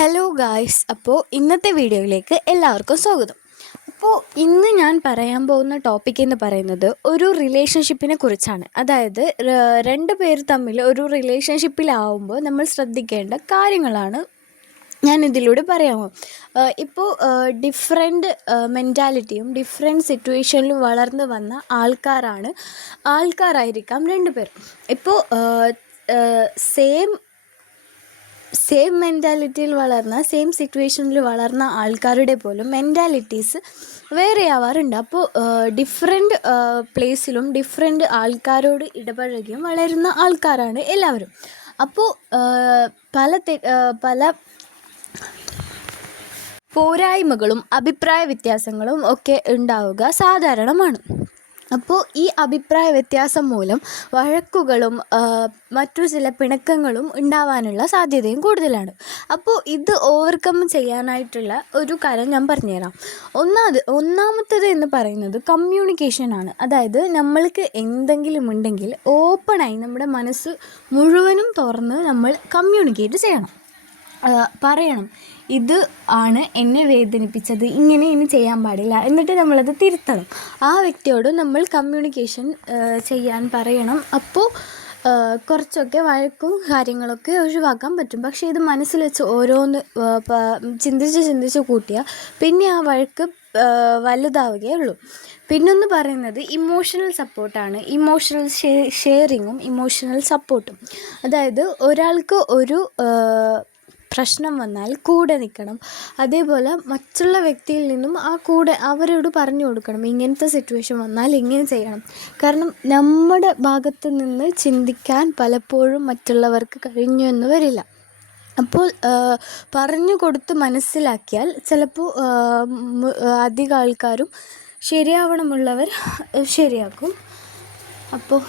Hello guys, അപ്പോൾ ഇന്നത്തെ വീഡിയോയിലേക്ക് എല്ലാവർക്കും സ്വാഗതം. അപ്പോൾ ഇന്ന് ഞാൻ പറയാൻ പോകുന്ന ടോപ്പിക് എന്ന് പറയുന്നത് ഒരു റിലേഷൻഷിപ്പിനെ കുറിച്ചാണ്. അതായത് രണ്ട് പേര് തമ്മിൽ ഒരു റിലേഷൻഷിപ്പിലാവുമ്പോൾ നമ്മൾ ശ്രദ്ധിക്കേണ്ട കാര്യങ്ങളാണ് ഞാൻ ഇതിലൂടെ പറയാമോ. ഇപ്പോൾ ഡിഫറെൻറ്റ് മെൻറ്റാലിറ്റിയും ഡിഫറെൻറ്റ് സിറ്റുവേഷനിലും വളർന്നു വന്ന ആൾക്കാരായിരിക്കാം രണ്ട് പേർ. ഇപ്പോൾ സെയിം മെൻറ്റാലിറ്റിയിൽ വളർന്ന സെയിം സിറ്റുവേഷനിൽ വളർന്ന ആൾക്കാരുടെ പോലും മെൻറ്റാലിറ്റീസ് വേറെ ആവാറുണ്ട്. അപ്പോൾ ഡിഫറെൻറ്റ് പ്ലേസിലും ഡിഫറെൻറ്റ് ആൾക്കാരോട് ഇടപഴകിയും വളരുന്ന ആൾക്കാരാണ് എല്ലാവരും. അപ്പോൾ പല പോരായ്മകളും അഭിപ്രായ വ്യത്യാസങ്ങളും ഒക്കെ ഉണ്ടാവുക സാധാരണമാണ്. അപ്പോൾ ഈ അഭിപ്രായ വ്യത്യാസം മൂലം വഴക്കുകളും മറ്റു ചില പിണക്കങ്ങളും ഉണ്ടാവാനുള്ള സാധ്യതയും കൂടുതലാണ്. അപ്പോൾ ഇത് ഓവർകം ചെയ്യാനായിട്ടുള്ള ഒരു കാര്യം ഞാൻ പറഞ്ഞുതരാം. ഒന്നാമത്തേത് എന്ന് പറയുന്നത് കമ്മ്യൂണിക്കേഷനാണ്. അതായത് നമ്മൾക്ക് എന്തെങ്കിലും ഉണ്ടെങ്കിൽ ഓപ്പണായി നമ്മുടെ മനസ്സ് മുഴുവനും തുറന്ന് നമ്മൾ കമ്മ്യൂണിക്കേറ്റ് ചെയ്യണം, പറയണം. ഇത് ആണ് എന്നെ വേദനിപ്പിച്ചത്, ഇങ്ങനെ ഇനി ചെയ്യാൻ പാടില്ല, എന്നിട്ട് നമ്മളത് തിരുത്തണം. ആ വ്യക്തിയോട് നമ്മൾ കമ്മ്യൂണിക്കേഷൻ ചെയ്യാൻ പറയണം. അപ്പോൾ കുറച്ചൊക്കെ വഴക്കും കാര്യങ്ങളൊക്കെ ഒഴിവാക്കാൻ പറ്റും. പക്ഷേ ഇത് മനസ്സിൽ വെച്ച് ഓരോന്ന് ചിന്തിച്ച് കൂട്ടിയാൽ പിന്നെ ആ വഴക്ക് വലുതാവുകയുള്ളൂ. പിന്നൊന്ന് പറയുന്നത് ഇമോഷണൽ സപ്പോർട്ടാണ്. ഇമോഷണൽ ഷെയറിങ്ങും ഇമോഷണൽ സപ്പോർട്ടും. അതായത് ഒരാൾക്ക് ഒരു പ്രശ്നം വന്നാൽ കൂടെ നിൽക്കണം. അതേപോലെ മറ്റുള്ള വ്യക്തിയിൽ നിന്നും അവരോട് പറഞ്ഞു കൊടുക്കണം, ഇങ്ങനത്തെ സിറ്റുവേഷൻ വന്നാൽ ഇങ്ങനെ ചെയ്യണം. കാരണം നമ്മുടെ ഭാഗത്ത് നിന്ന് ചിന്തിക്കാൻ പലപ്പോഴും മറ്റുള്ളവർക്ക് കഴിഞ്ഞു എന്ന് വരില്ല. അപ്പോൾ പറഞ്ഞു കൊടുത്ത് മനസ്സിലാക്കിയാൽ ചിലപ്പോൾ അധികം ആൾക്കാരും ശരിയാവണമുള്ളവർ ശരിയാക്കും. അപ്പോൾ